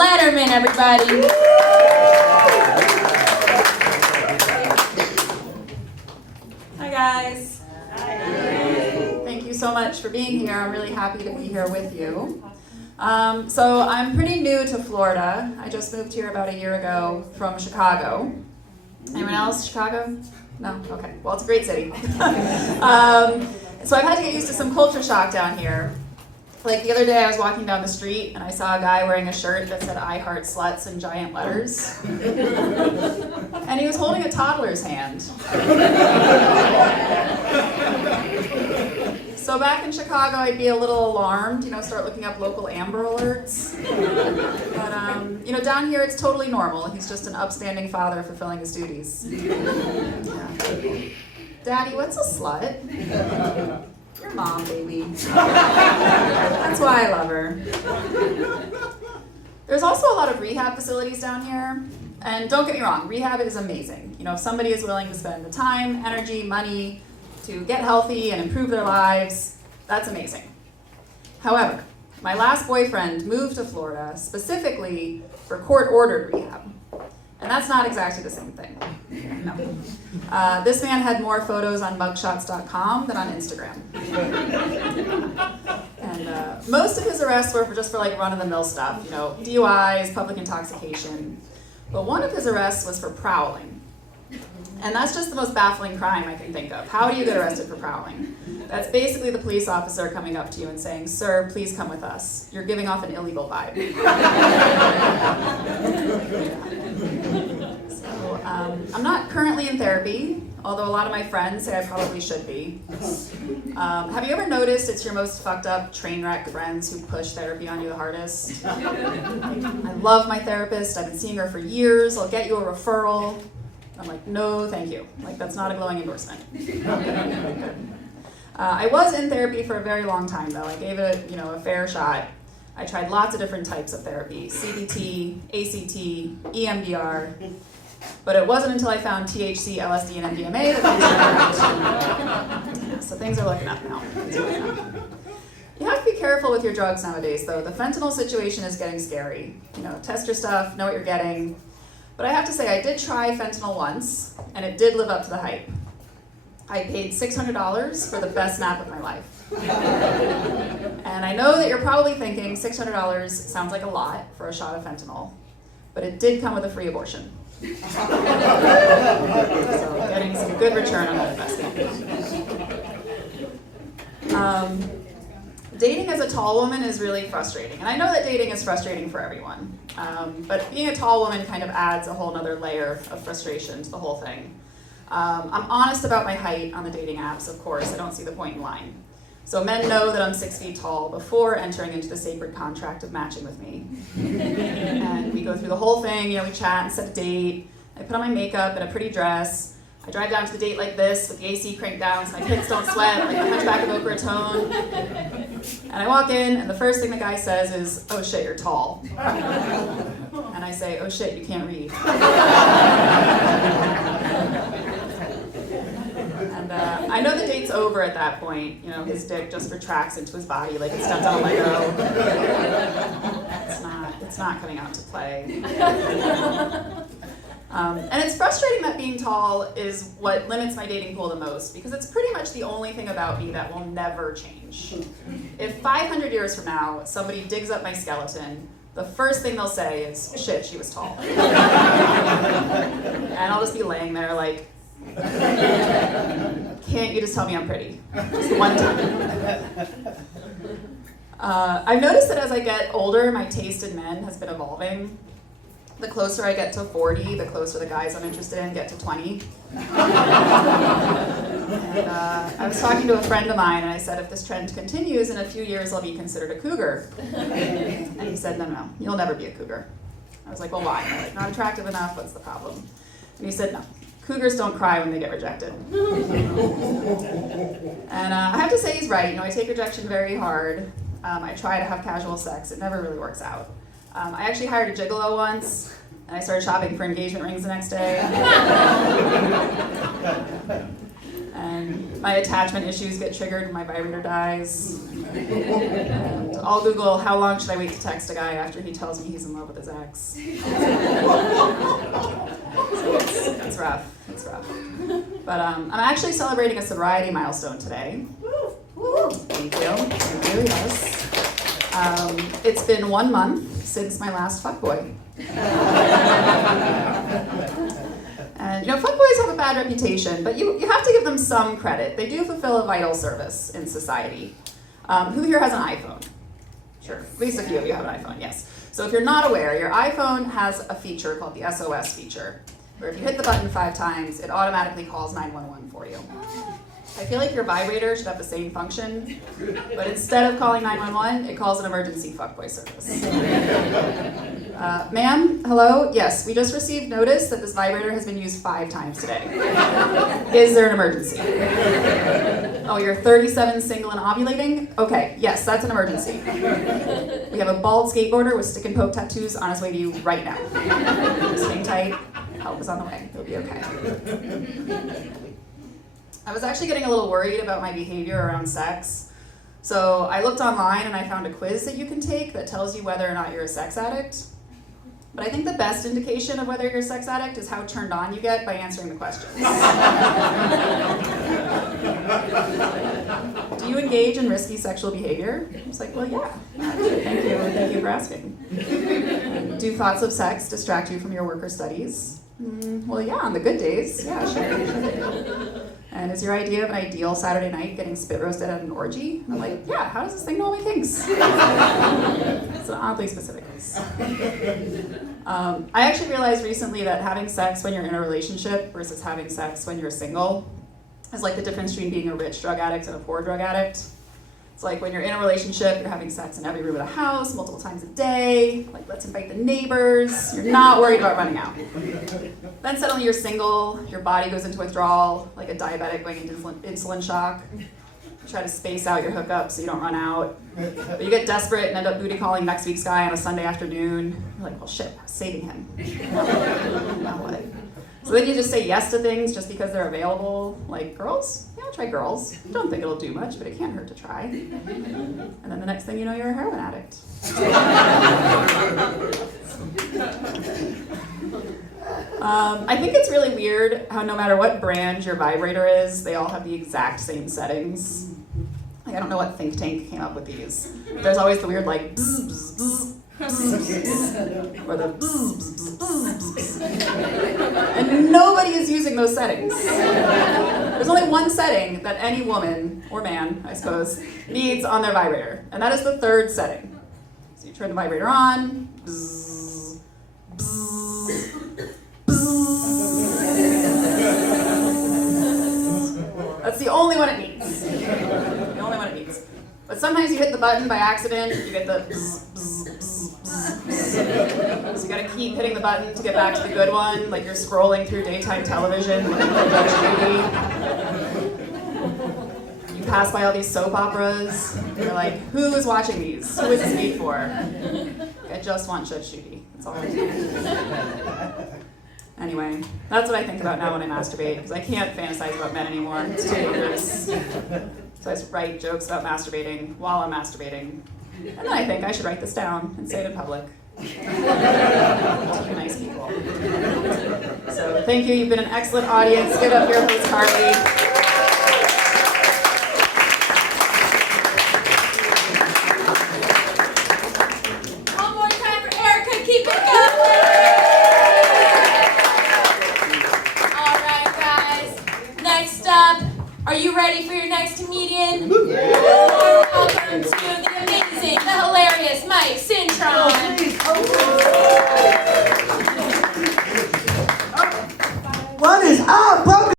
Letterman, everybody. Hi, guys. Thank you so much for being here. I'm really happy to be here with you. So I'm pretty new to Florida. I just moved here about a year ago from Chicago. Anyone else? Chicago? No? Okay. Well, it's a great city. So I've had to get used to some culture shock down here. Like the other day I was walking down the street and I saw a guy wearing a shirt that said "I heart sluts" in giant letters. And he was holding a toddler's hand. So back in Chicago I'd be a little alarmed, start looking up local Amber Alerts. But down here it's totally normal. He's just an upstanding father fulfilling his duties. Yeah. Daddy, what's a slut? Your mom, baby. That's why I love her. There's also a lot of rehab facilities down here. And don't get me wrong, rehab is amazing. If somebody is willing to spend the time, energy, money to get healthy and improve their lives, that's amazing. However, my last boyfriend moved to Florida specifically for court-ordered rehab. And that's not exactly the same thing. No. This man had more photos on mugshots.com than on Instagram. And most of his arrests were just for like run-of-the-mill stuff, DUIs, public intoxication. But one of his arrests was for prowling. And that's just the most baffling crime I can think of. How do you get arrested for prowling? That's basically the police officer coming up to you and saying, "Sir, please come with us. You're giving off an illegal vibe." So I'm not currently in therapy, although a lot of my friends say I probably should be. Have you ever noticed it's your most fucked up train wreck friends who push therapy on you the hardest? I love my therapist. I've been seeing her for years. I'll get you a referral. I'm like, no, thank you. That's not a glowing endorsement. I was in therapy for a very long time, though. I gave it, a fair shot. I tried lots of different types of therapy: CBT, ACT, EMDR. But it wasn't until I found THC, LSD, and MDMA that things started. So things are looking up now. You have to be careful with your drugs nowadays, though. The fentanyl situation is getting scary. Test your stuff, know what you're getting. But I have to say, I did try fentanyl once, and it did live up to the hype. I paid $600 for the best nap of my life. And I know that you're probably thinking $600 sounds like a lot for a shot of fentanyl, but it did come with a free abortion. So getting some good return on that investment. Dating as a tall woman is really frustrating. And I know that dating is frustrating for everyone. But being a tall woman kind of adds a whole other layer of frustration to the whole thing. I'm honest about my height on the dating apps, of course. I don't see the point in lying. So men know that I'm 6 feet tall before entering into the sacred contract of matching with me. And we go through the whole thing, we chat and set a date. I put on my makeup and a pretty dress. I drive down to the date like this with the AC cranked down so my kids don't sweat, like the Hunchback of Boca Raton. And I walk in, and the first thing the guy says is, "Oh shit, you're tall." And I say, "Oh shit, you can't read." And I know the date's over at that point. His dick just retracts into his body like it's stepped on a Lego. It's not coming out to play. And it's frustrating that being tall is what limits my dating pool the most, because it's pretty much the only thing about me that will never change. If 500 years from now somebody digs up my skeleton, the first thing they'll say is, "Shit, she was tall." And I'll just be laying there like, "Can't you just tell me I'm pretty? Just one time." I've noticed that as I get older, my taste in men has been evolving. The closer I get to 40, the closer the guys I'm interested in get to 20. And I was talking to a friend of mine, and I said, if this trend continues, in a few years I'll be considered a cougar. And he said, no, you'll never be a cougar. I was like, well, why? I'm like, not attractive enough, what's the problem? And he said, no, cougars don't cry when they get rejected. And I have to say he's right. I take rejection very hard. I try to have casual sex. It never really works out. I actually hired a gigolo once, and I started shopping for engagement rings the next day. And my attachment issues get triggered when my vibrator dies. And I'll Google, how long should I wait to text a guy after he tells me he's in love with his ex? So it's rough. It's rough. But I'm actually celebrating a sobriety milestone today. Thank you. Thank you, yes. It's been 1 month since my last fuckboy. And fuckboys have a bad reputation, but you have to give them some credit. They do fulfill a vital service in society. Who here has an iPhone? Sure, at least a few of you have an iPhone, yes. So if you're not aware, your iPhone has a feature called the SOS feature, where if you hit the button 5 times, it automatically calls 911 for you. I feel like your vibrator should have the same function, but instead of calling 911, it calls an emergency fuckboy service. Ma'am, hello? Yes, we just received notice that this vibrator has been used 5 times today. Is there an emergency? Oh, you're 37, single, and ovulating? Okay, yes, that's an emergency. We have a bald skateboarder with stick and poke tattoos on his way to you right now. Just hang tight. Help is on the way. It'll be okay. I was actually getting a little worried about my behavior around sex. So I looked online and I found a quiz that you can take that tells you whether or not you're a sex addict. But I think the best indication of whether you're a sex addict is how turned on you get by answering the questions. Do you engage in risky sexual behavior? I was like, well, yeah. Thank you for asking. Do thoughts of sex distract you from your work or studies? Well, yeah, on the good days. Yeah, sure. And is your idea of an ideal Saturday night getting spit roasted at an orgy? And I'm like, yeah, how does this thing know all my kinks? It's an oddly specific case. I actually realized recently that having sex when you're in a relationship versus having sex when you're single is like the difference between being a rich drug addict and a poor drug addict. It's like when you're in a relationship, you're having sex in every room of the house, multiple times a day, like let's invite the neighbors, you're not worried about running out. Then suddenly you're single, your body goes into withdrawal, like a diabetic going into insulin shock. You try to space out your hookup so you don't run out. But you get desperate and end up booty calling next week's guy on a Sunday afternoon. You're like, well shit, I was saving him. Now what? So then you just say yes to things just because they're available, like girls. Yeah, I'll try girls. Don't think it'll do much, but it can't hurt to try. And then the next thing you know, you're a heroin addict. I think it's really weird how no matter what brand your vibrator is, they all have the exact same settings. Like, I don't know what think tank came up with these. There's always the weird like bzz, bzz, bzz. Or the and nobody is using those settings. There's only one setting that any woman, or man, I suppose, needs on their vibrator, and that is the 3rd setting. So you turn the vibrator on, bzz, bzz, bzz. That's the only one it needs. The only one it needs. But sometimes you hit the button by accident, you get the bzz, bzz, bzz. So you gotta keep hitting the button to get back to the good one, like you're scrolling through daytime television. You pass by all these soap operas, and you're like, who is watching these? Who is this made for? I just want Judge Judy. That's all I do. Anyway, that's what I think about now when I masturbate, because I can't fantasize about men anymore. It's too dangerous. So I just write jokes about masturbating while I'm masturbating. And then I think I should write this down and say it in public. To you nice people. So thank you, you've been an excellent audience. Give up your host, Carly. One more time for Erica, keep it going! Alright guys, next up, are you ready for your next comedian? Yeah. Welcome to the amazing, the hilarious Mike Cintron.